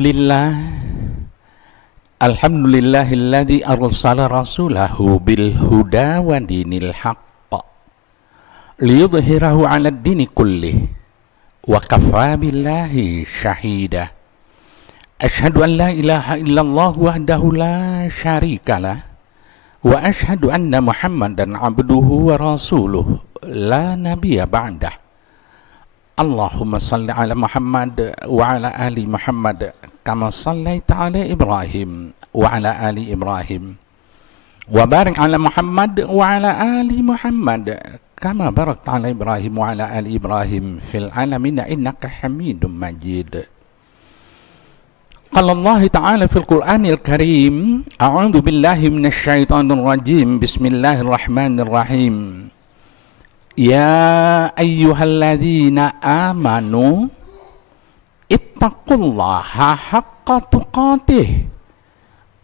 Alhamdulillah, alhamdulillahilladzi arsala rasulahu bil huda wa dinil haqq liyudhhirahu 'alad dini kullih wa kafaa billahi syahida. Asyhadu an la ilaha illallah wahdahu la syarikalah wa asyhadu anna Muhammadan 'abduhu wa rasuluh la nabiyya ba'dah. Allahumma salli ala Muhammad wa ala ali Muhammad kama sallaita ala Ibrahim wa ala ali Ibrahim wa barik ala Muhammad wa ala ali Muhammad kama barakta ala Ibrahim wa ala ali Ibrahim fil alamin innaka Hamidum Majid. Qala Allah Ta'ala fil Qur'anil Karim, a'udzu billahi minasy syaithanir rajim, bismillahirrahmanirrahim. Ya ayyuhalladzina amanu ittaqullaha haqqa tuqatih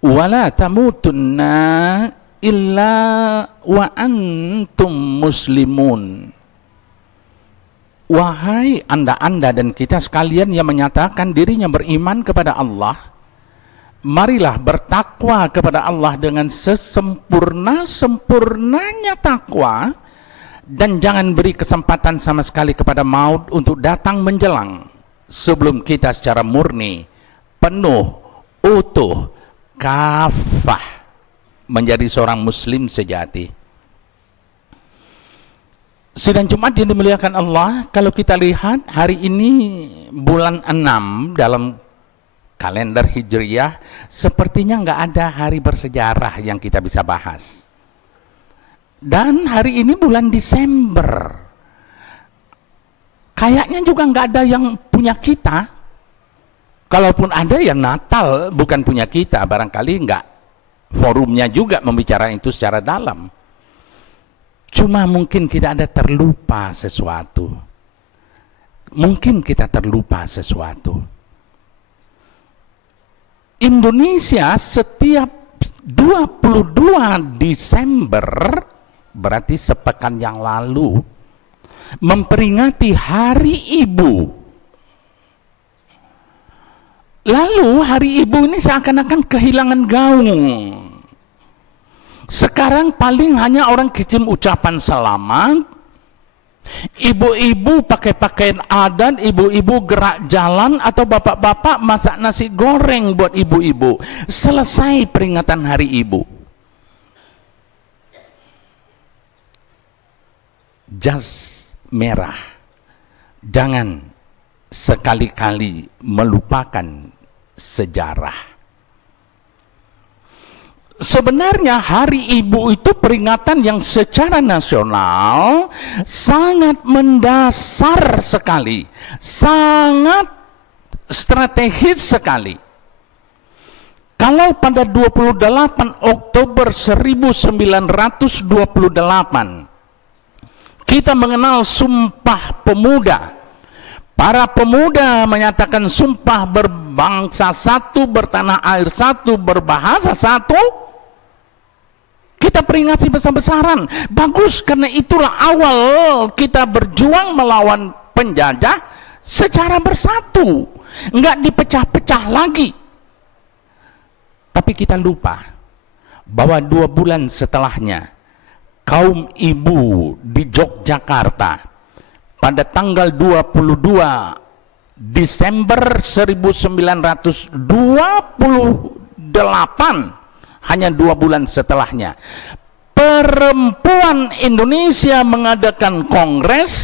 wa la tamutunna illa wa antum muslimun. Wahai anda dan kita sekalian yang menyatakan dirinya beriman kepada Allah, marilah bertakwa kepada Allah dengan sesempurna-sempurnanya takwa, dan jangan beri kesempatan sama sekali kepada maut untuk datang menjelang sebelum kita secara murni, penuh, utuh, kafah menjadi seorang muslim sejati. Sidang Jumat yang dimuliakan Allah, kalau kita lihat hari ini bulan 6 dalam kalender Hijriyah, sepertinya nggak ada hari bersejarah yang kita bisa bahas. Dan hari ini bulan Desember, kayaknya juga nggak ada yang punya kita. Kalaupun ada ya Natal bukan punya kita, barangkali nggak forumnya juga membicarakan itu secara dalam. Cuma mungkin kita ada terlupa sesuatu. Mungkin kita terlupa sesuatu. Indonesia setiap 22 Desember, berarti sepekan yang lalu, memperingati Hari Ibu. Lalu Hari Ibu ini seakan-akan kehilangan gaung. Sekarang paling hanya orang kirim ucapan selamat, ibu-ibu pakai pakaian adat, ibu-ibu gerak jalan, atau bapak-bapak masak nasi goreng buat ibu-ibu. Selesai peringatan Hari Ibu. Jas merah, jangan sekali-kali melupakan sejarah. Sebenarnya Hari Ibu itu peringatan yang secara nasional sangat mendasar sekali, sangat strategis sekali. Kalau pada 28 Oktober 1928 kita mengenal Sumpah Pemuda, para pemuda menyatakan sumpah berbangsa satu, bertanah air satu, berbahasa satu, kita peringati besar-besaran. Bagus, karena itulah awal kita berjuang melawan penjajah secara bersatu, nggak dipecah-pecah lagi. Tapi kita lupa bahwa 2 bulan setelahnya kaum ibu di Yogyakarta pada tanggal 22 Desember 1928, hanya 2 bulan setelahnya, perempuan Indonesia mengadakan kongres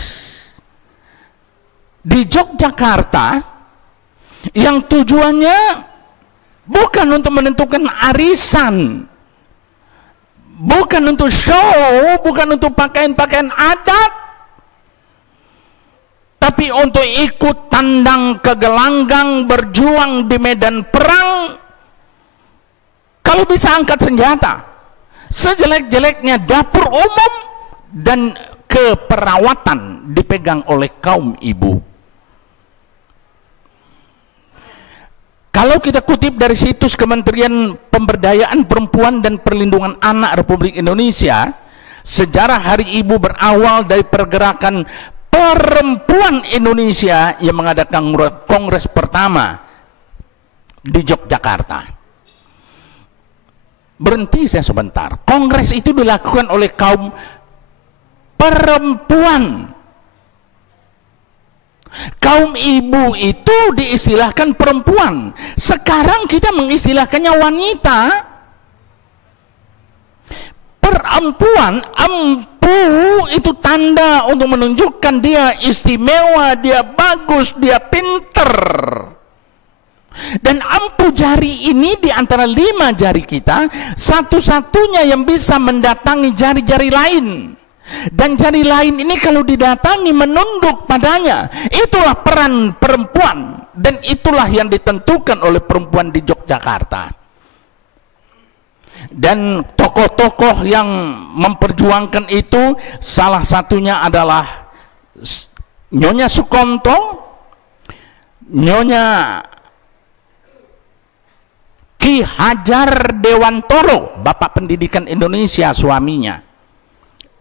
di Yogyakarta yang tujuannya bukan untuk menentukan arisan, bukan untuk show, bukan untuk pakaian-pakaian adat, tapi untuk ikut tandang ke gelanggang, berjuang di medan perang. Kalau bisa angkat senjata, sejelek-jeleknya dapur umum dan keperawatan dipegang oleh kaum ibu. Kalau kita kutip dari situs Kementerian Pemberdayaan Perempuan dan Perlindungan Anak Republik Indonesia, sejarah Hari Ibu berawal dari pergerakan perempuan Indonesia yang mengadakan kongres pertama di Yogyakarta. Berhenti saya sebentar. Kongres itu dilakukan oleh kaum perempuan. Kaum ibu itu diistilahkan perempuan. Sekarang kita mengistilahkannya wanita. Perempuan, empu itu tanda untuk menunjukkan dia istimewa, dia bagus, dia pinter. Dan empu jari ini di antara 5 jari kita, satu-satunya yang bisa mendatangi jari-jari lain. Dan jari lain ini kalau didatangi menunduk padanya. Itulah peran perempuan. Dan itulah yang ditentukan oleh perempuan di Yogyakarta. Dan tokoh-tokoh yang memperjuangkan itu salah satunya adalah Nyonya Sukonto, Nyonya Ki Hajar Dewantoro, Bapak Pendidikan Indonesia suaminya,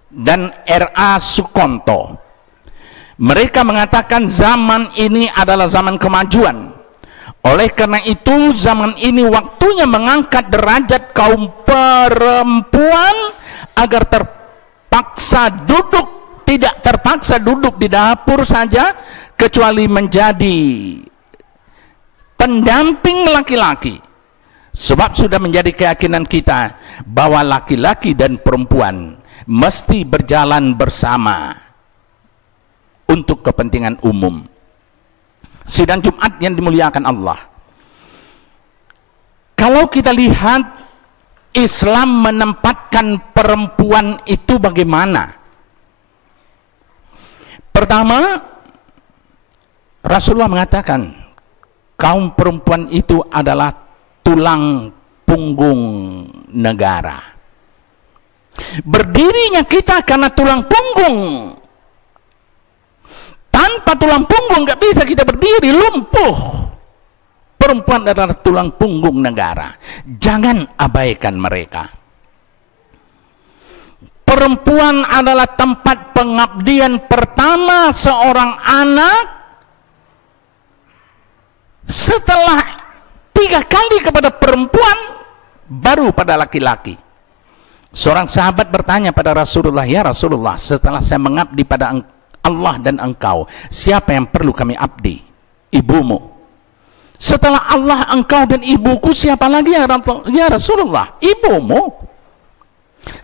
dan R.A. Sukonto. Mereka mengatakan zaman ini adalah zaman kemajuan. Oleh karena itu zaman ini waktunya mengangkat derajat kaum perempuan agar tidak terpaksa duduk di dapur saja, kecuali menjadi pendamping laki-laki. Sebab sudah menjadi keyakinan kita bahwa laki-laki dan perempuan mesti berjalan bersama untuk kepentingan umum. Sidang Jumat yang dimuliakan Allah. Kalau kita lihat Islam menempatkan perempuan itu bagaimana? Pertama, Rasulullah mengatakan kaum perempuan itu adalah tulang punggung negara. Berdirinya kita karena tulang punggung. Tanpa tulang punggung nggak bisa kita berdiri, lumpuh. Perempuan adalah tulang punggung negara. Jangan abaikan mereka. Perempuan adalah tempat pengabdian pertama seorang anak setelah 3 kali kepada perempuan, baru pada laki-laki. Seorang sahabat bertanya pada Rasulullah, "Ya Rasulullah, setelah saya mengabdi pada Allah dan engkau, siapa yang perlu kami abdi?" "Ibumu." "Setelah Allah, engkau dan ibuku, siapa lagi ya Rasulullah?" "Ibumu."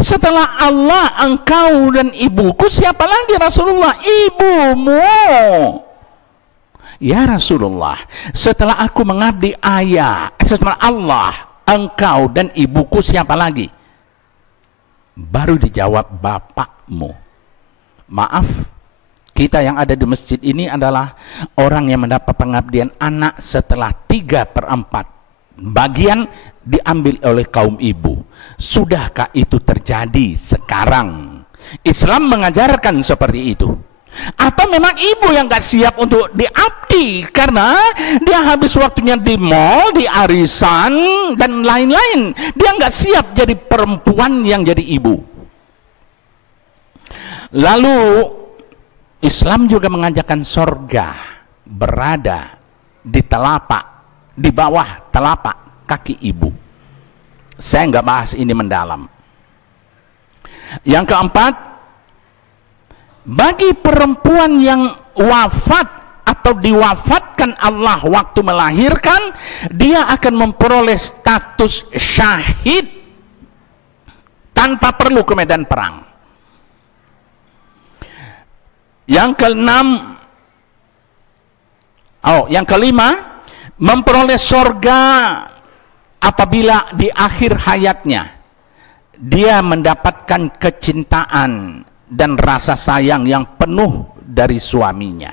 "Setelah Allah, engkau dan ibuku, siapa lagi Rasulullah?" "Ibumu." "Ya Rasulullah, setelah aku mengabdi setelah Allah, engkau dan ibuku, siapa lagi?" Baru dijawab, "Bapakmu." Maaf, kita yang ada di masjid ini adalah orang yang mendapat pengabdian anak setelah 3/4 bagian diambil oleh kaum ibu. Sudahkah itu terjadi sekarang? Islam mengajarkan seperti itu. Atau memang ibu yang gak siap untuk diabdi karena dia habis waktunya di mall, di arisan, dan lain-lain. Dia gak siap jadi perempuan yang jadi ibu. Lalu Islam juga mengajarkan sorga berada di bawah telapak kaki ibu. Saya nggak bahas ini mendalam. Yang keempat, bagi perempuan yang wafat atau diwafatkan Allah waktu melahirkan, dia akan memperoleh status syahid tanpa perlu ke medan perang. Yang kelima, memperoleh sorga apabila di akhir hayatnya dia mendapatkan kecintaan dan rasa sayang yang penuh dari suaminya.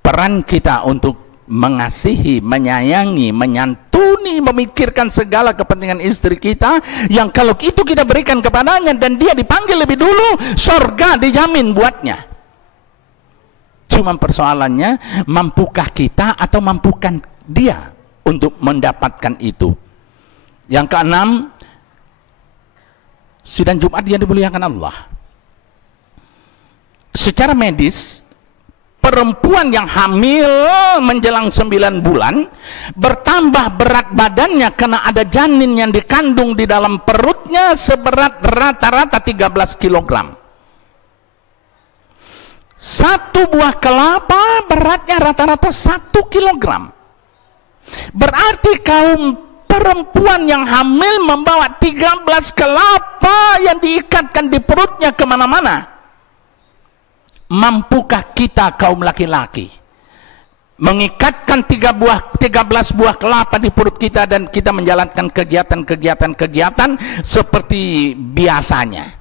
Peran kita untuk mengasihi, menyayangi, menyantuni, memikirkan segala kepentingan istri kita, yang kalau itu kita berikan kepadanya dan dia dipanggil lebih dulu, surga dijamin buatnya. Cuma persoalannya, mampukah kita atau mampukan dia untuk mendapatkan itu. Yang keenam, sidang Jumat yang dimuliakan Allah. Secara medis, perempuan yang hamil menjelang 9 bulan, bertambah berat badannya karena ada janin yang dikandung di dalam perutnya, seberat rata-rata 13 kilogram. Satu buah kelapa beratnya rata-rata 1 kilogram. Berarti kaum perempuan yang hamil membawa 13 kelapa yang diikatkan di perutnya kemana-mana. Mampukah kita kaum laki-laki mengikatkan 13 buah kelapa di perut kita dan kita menjalankan kegiatan seperti biasanya?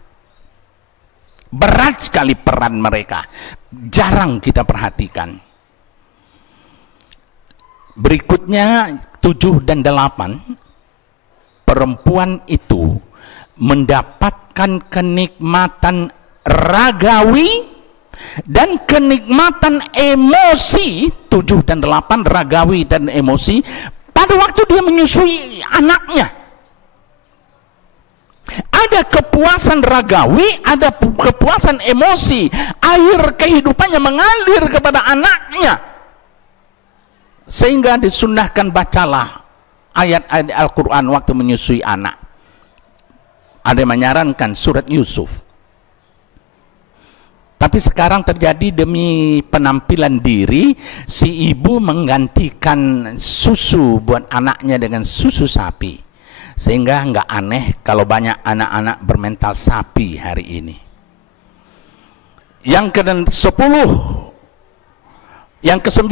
Berat sekali peran mereka, jarang kita perhatikan. Berikutnya 7 dan 8, perempuan itu mendapatkan kenikmatan ragawi dan kenikmatan emosi. 7 dan 8 ragawi dan emosi pada waktu dia menyusui anaknya. Ada kepuasan ragawi, ada kepuasan emosi. Air kehidupannya mengalir kepada anaknya, sehingga disunnahkan bacalah ayat-ayat Al-Quran waktu menyusui anak. Ada yang menyarankan surat Yusuf. Tapi sekarang terjadi demi penampilan diri, si ibu menggantikan susu buat anaknya dengan susu sapi. Sehingga nggak aneh kalau banyak anak-anak bermental sapi hari ini. Yang ke-10, yang ke-9,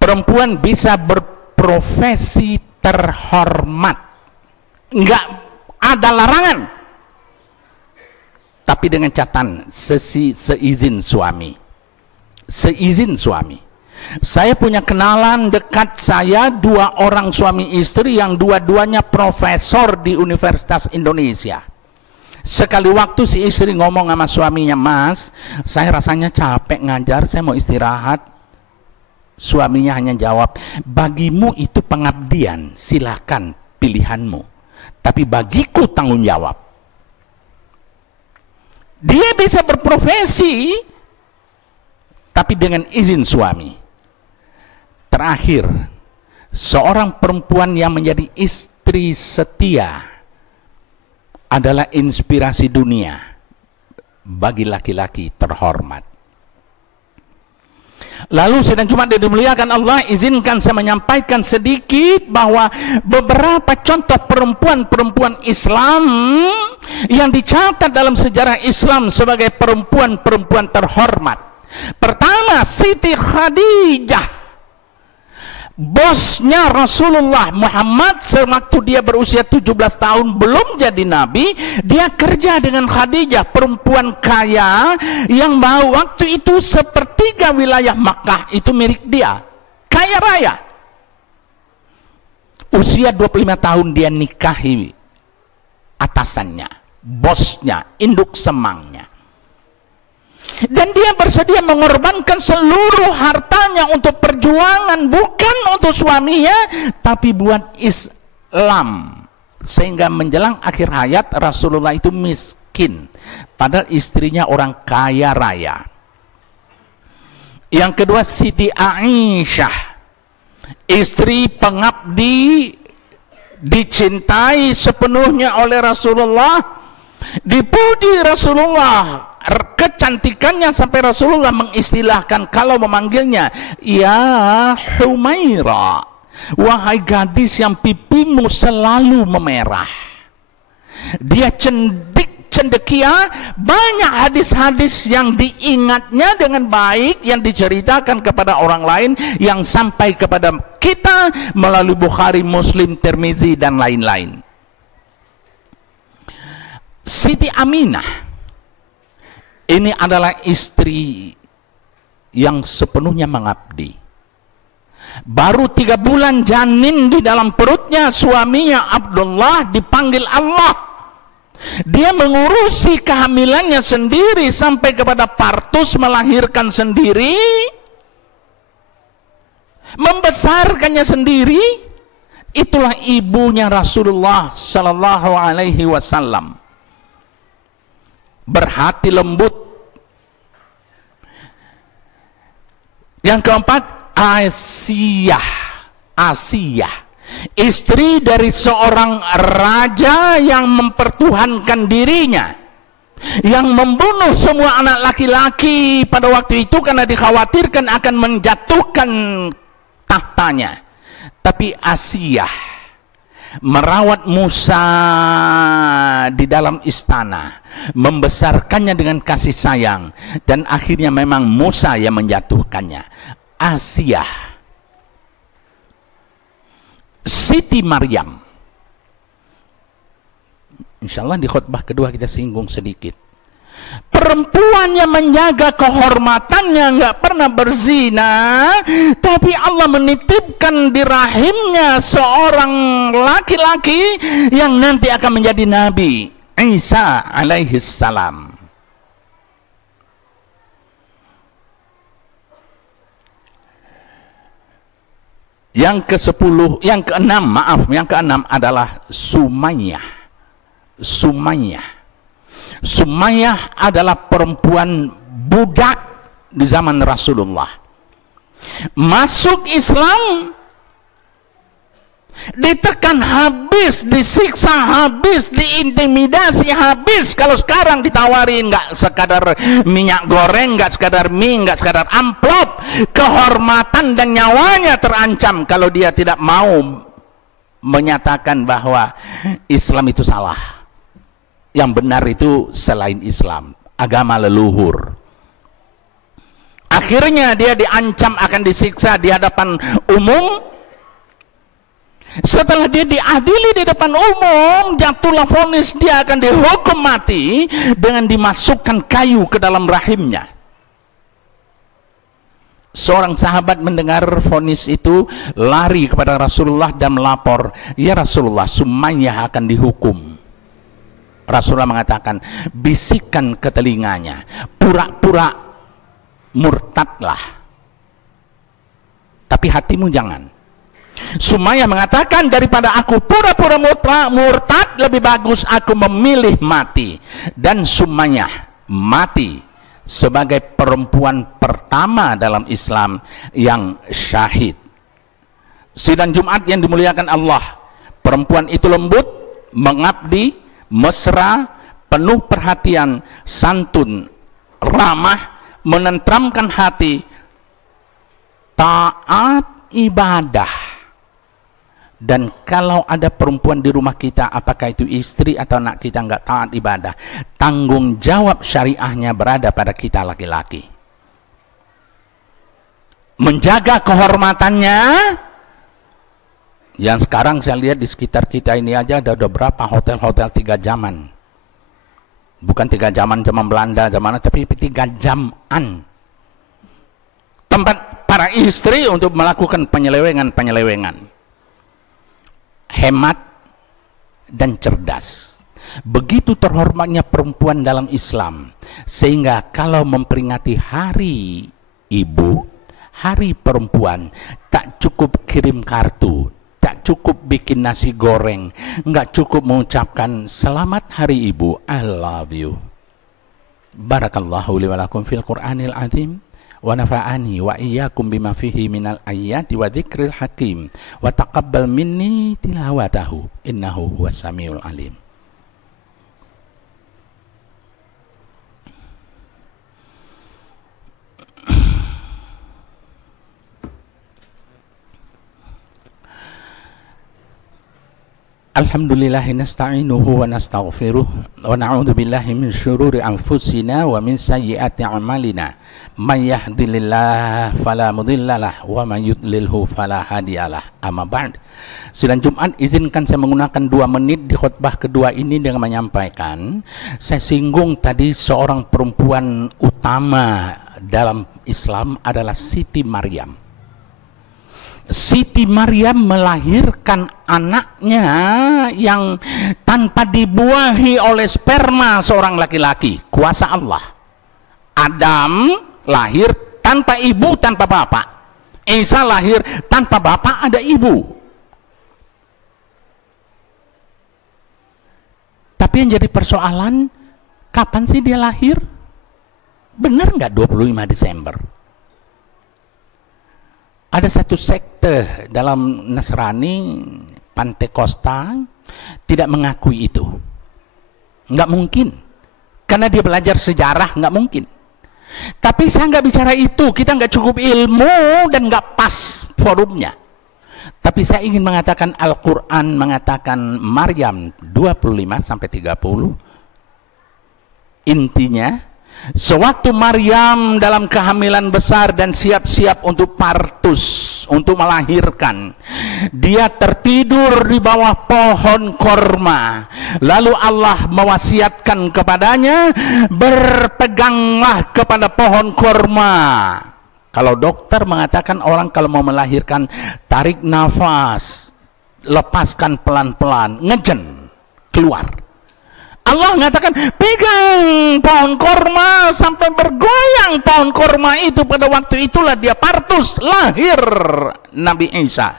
perempuan bisa berprofesi terhormat. Nggak ada larangan. Tapi dengan catatan seizin suami. Seizin suami. Saya punya kenalan dekat saya 2 orang suami istri yang dua-duanya profesor di Universitas Indonesia. Sekali waktu si istri ngomong sama suaminya, "Mas, saya rasanya capek ngajar, saya mau istirahat." Suaminya hanya jawab, "Bagimu itu pengabdian, silakan pilihanmu. Tapi bagiku tanggung jawab." Dia bisa berprofesi tapi dengan izin suami. Terakhir, seorang perempuan yang menjadi istri setia adalah inspirasi dunia bagi laki-laki terhormat. Lalu sedang Jumat yang dimuliakan Allah, izinkan saya menyampaikan sedikit bahwa beberapa contoh perempuan-perempuan Islam yang dicatat dalam sejarah Islam sebagai perempuan-perempuan terhormat. Pertama, Siti Khadijah, bosnya Rasulullah Muhammad sewaktu dia berusia 17 tahun belum jadi nabi. Dia kerja dengan Khadijah, perempuan kaya yang waktu itu sepertiga wilayah Makkah itu milik dia, kaya raya. Usia 25 tahun dia nikahi atasannya, bosnya, induk semangnya. Dan dia bersedia mengorbankan seluruh hartanya untuk perjuangan, bukan untuk suaminya, tapi buat Islam. Sehingga menjelang akhir hayat Rasulullah itu miskin, padahal istrinya orang kaya raya. Yang kedua, Siti Aisyah, istri pengabdi, dicintai sepenuhnya oleh Rasulullah, dipuji Rasulullah, kecantikannya sampai Rasulullah mengistilahkan kalau memanggilnya, "Ya Humaira, wahai gadis yang pipimu selalu memerah." Dia cendekia, banyak hadis-hadis yang diingatnya dengan baik, yang diceritakan kepada orang lain, yang sampai kepada kita melalui Bukhari, Muslim, Tirmizi, dan lain-lain. Siti Aminah, ini adalah istri yang sepenuhnya mengabdi. Baru 3 bulan janin di dalam perutnya, suaminya Abdullah dipanggil Allah. Dia mengurusi kehamilannya sendiri sampai kepada partus, melahirkan sendiri, membesarkannya sendiri. Itulah ibunya Rasulullah Sallallahu Alaihi Wasallam. Berhati lembut, Yang keempat, Asiyah. Asiyah, istri dari seorang raja yang mempertuhankan dirinya, yang membunuh semua anak laki-laki pada waktu itu karena dikhawatirkan akan menjatuhkan tahtanya. Tapi Asiyah merawat Musa di dalam istana, membesarkannya dengan kasih sayang, dan akhirnya memang Musa yang menjatuhkannya. Asiyah, Siti Maryam. Insyaallah di khutbah kedua kita singgung sedikit. Perempuan yang menjaga kehormatannya, nggak pernah berzina, tapi Allah menitipkan di rahimnya seorang laki-laki yang nanti akan menjadi Nabi, Isa alaihi salam. Yang ke-10, yang ke-6 adalah Sumayyah. Sumayyah adalah perempuan budak di zaman Rasulullah. Masuk Islam, ditekan habis, disiksa habis, diintimidasi habis. Kalau sekarang ditawarin nggak sekadar minyak goreng, nggak sekadar mie, nggak sekadar amplop, kehormatan dan nyawanya terancam kalau dia tidak mau menyatakan bahwa Islam itu salah, yang benar itu selain Islam, agama leluhur. Akhirnya dia diancam akan disiksa di hadapan umum. Setelah dia diadili di depan umum, jatuhlah vonis dia akan dihukum mati dengan dimasukkan kayu ke dalam rahimnya. Seorang sahabat mendengar vonis itu, lari kepada Rasulullah dan melapor, "Ya Rasulullah, Sumayyah akan dihukum." Rasulullah mengatakan, "Bisikkan ke telinganya, pura-pura murtadlah, tapi hatimu jangan." Sumayyah mengatakan, daripada aku pura-pura murtad, lebih bagus aku memilih mati. Dan Sumayyah mati sebagai perempuan pertama dalam Islam yang syahid. Sidang Jumat yang dimuliakan Allah, perempuan itu lembut, mengabdi, mesra, penuh perhatian, santun, ramah, menenteramkan hati, taat ibadah. Dan kalau ada perempuan di rumah kita, apakah itu istri atau anak kita, nggak taat ibadah, tanggung jawab syariahnya berada pada kita laki-laki. Menjaga kehormatannya, yang sekarang saya lihat di sekitar kita ini aja ada berapa hotel-hotel 3 jaman. Bukan 3 jaman zaman Belanda, zaman tapi 3 jaman. Tempat para istri untuk melakukan penyelewengan. Hemat dan cerdas. Begitu terhormatnya perempuan dalam Islam, sehingga kalau memperingati hari ibu, hari perempuan, tak cukup kirim kartu, tak cukup bikin nasi goreng, nggak cukup mengucapkan selamat hari ibu, I love you. Barakallahu li wa lakum fil Qur'anil azim, wa nafa'ani wa iyyakum bima fihi minal ayati wa dzikril hakim, wa taqabbal minni tilawatahu innahu huwas samiul alim. Alhamdulillahi nasta'inuhu wa nastaghfiruh wa na'udzu billahi min syururi anfusina wa min sayyiati a'malina. May yahdihillahu fala mudhillalah wa may yudlilhu fala hadiyalah. Amma ba'd. Sidang Jumat, izinkan saya menggunakan 2 menit di khutbah kedua ini dengan menyampaikan, saya singgung tadi seorang perempuan utama dalam Islam adalah Siti Maryam. Siti Maryam melahirkan anaknya yang tanpa dibuahi oleh sperma seorang laki-laki, kuasa Allah. Adam lahir tanpa ibu, tanpa bapak. Isa lahir tanpa bapak, ada ibu. Tapi yang jadi persoalan, kapan sih dia lahir? Benar nggak 25 Desember? Ada satu sekte dalam Nasrani, Pantekosta, tidak mengakui itu. Nggak mungkin. Karena dia belajar sejarah, nggak mungkin. Tapi saya nggak bicara itu, kita nggak cukup ilmu dan nggak pas forumnya. Tapi saya ingin mengatakan Al-Quran mengatakan Maryam 25-30. Intinya, sewaktu Maryam dalam kehamilan besar dan siap-siap untuk partus, untuk melahirkan, dia tertidur di bawah pohon korma. Lalu Allah mewasiatkan kepadanya, berpeganglah kepada pohon korma. Kalau dokter mengatakan orang kalau mau melahirkan, tarik nafas, lepaskan pelan-pelan, ngejen, keluar. Allah mengatakan, pegang pohon korma sampai bergoyang pohon korma itu. Pada waktu itulah dia partus, lahir Nabi Isa.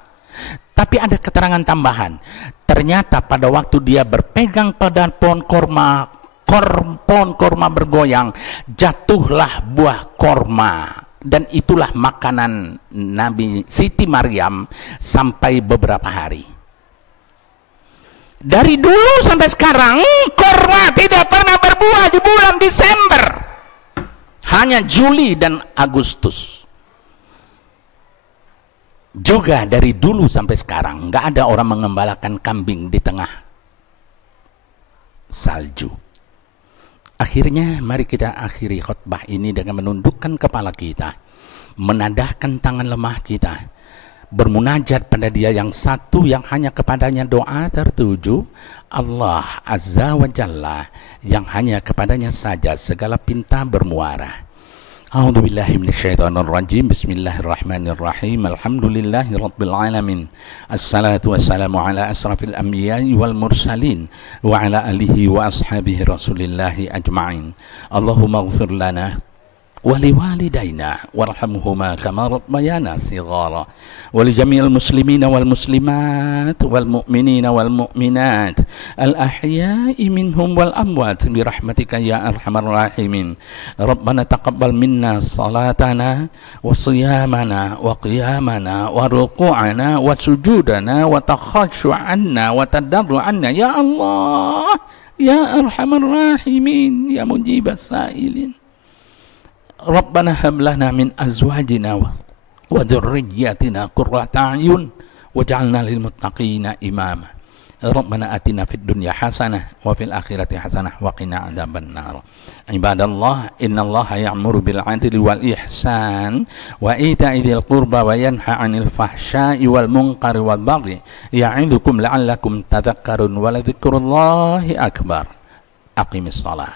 Tapi ada keterangan tambahan. Ternyata pada waktu dia berpegang pada pohon korma, pohon korma bergoyang, jatuhlah buah korma. Dan itulah makanan Nabi Siti Maryam sampai beberapa hari. Dari dulu sampai sekarang, korma tidak pernah berbuah di bulan Desember. Hanya Juli dan Agustus. Juga dari dulu sampai sekarang, nggak ada orang mengembalakan kambing di tengah salju. Akhirnya, mari kita akhiri khutbah ini dengan menundukkan kepala kita, menadahkan tangan lemah kita, bermunajat pada Dia yang satu, yang hanya kepadanya doa tertuju, Allah Azza wa Jalla, yang hanya kepadanya saja segala pinta bermuara. A'udzubillahi minasyaitonirrajim. Bismillahirrahmanirrahim. Alhamdulillahi rabbil alamin. Assalatu wassalamu ala asrafil anbiya'i wal mursalin wa ala alihi wa ashabihi rasulillahi ajma'in. Allahumma ighfir lana ولوالدينا وارحمهما كما ربيانا صغارا ولجميع المسلمين والمسلمات والمؤمنين والمؤمنات الأحياء منهم والأموات برحمتك يا أرحم الراحمين. ربنا تقبل منا صلاتنا وصيامنا وقيامنا وركوعنا وسجودنا وتخشعنا وتضرعنا يا الله يا أرحم الراحمين يا مجيب السائلين. Rabbana hab lana min azwajina wa dzurriyyatina qurrata a'yun waj'alna lil muttaqina imama. Rabbana atina fid dunya hasanah wa fil akhirati hasanah wa qina adzaban nar. Ibadallah, innallaha ya'muru bil 'adli wal ihsan wa ita'i dzil qurba wa yanha 'anil fahsya'i wal munkari wal baghi ya'idzukum la'allakum tadhakkarun wa la dzikrullahi akbar. Aqimis shalah.